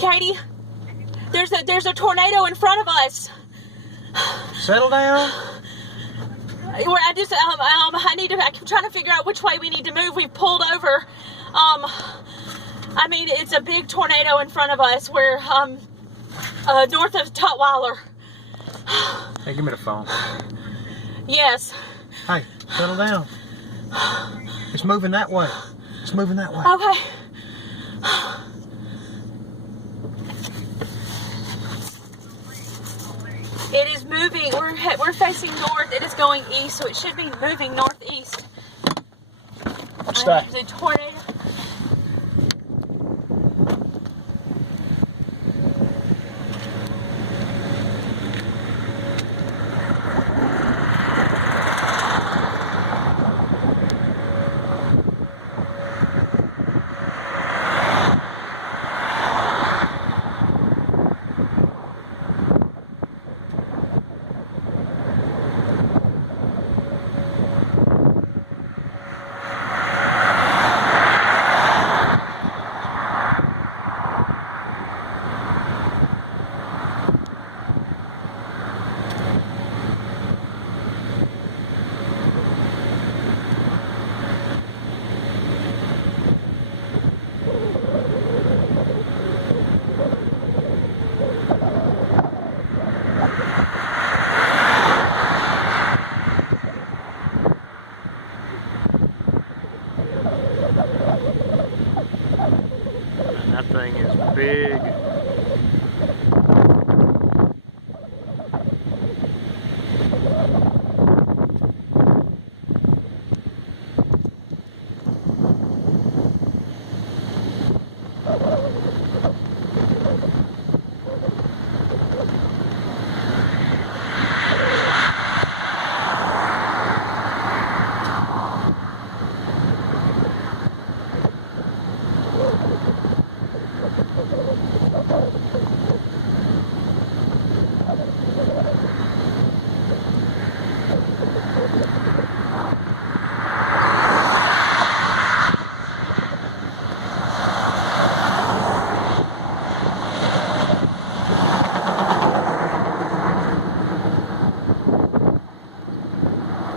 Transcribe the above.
Katie, there's a tornado in front of us. Settle down. I'm trying to figure out which way we need to move. We've pulled over. I mean, it's a big tornado in front of us. We're north of Tutwiler. Hey, give me the phone. Yes. Hey, settle down. It's moving that way. It's moving that way. Okay. It is moving. We're facing north. It is going east, so it should be moving northeast. Stay. There's a tornado. That thing is big.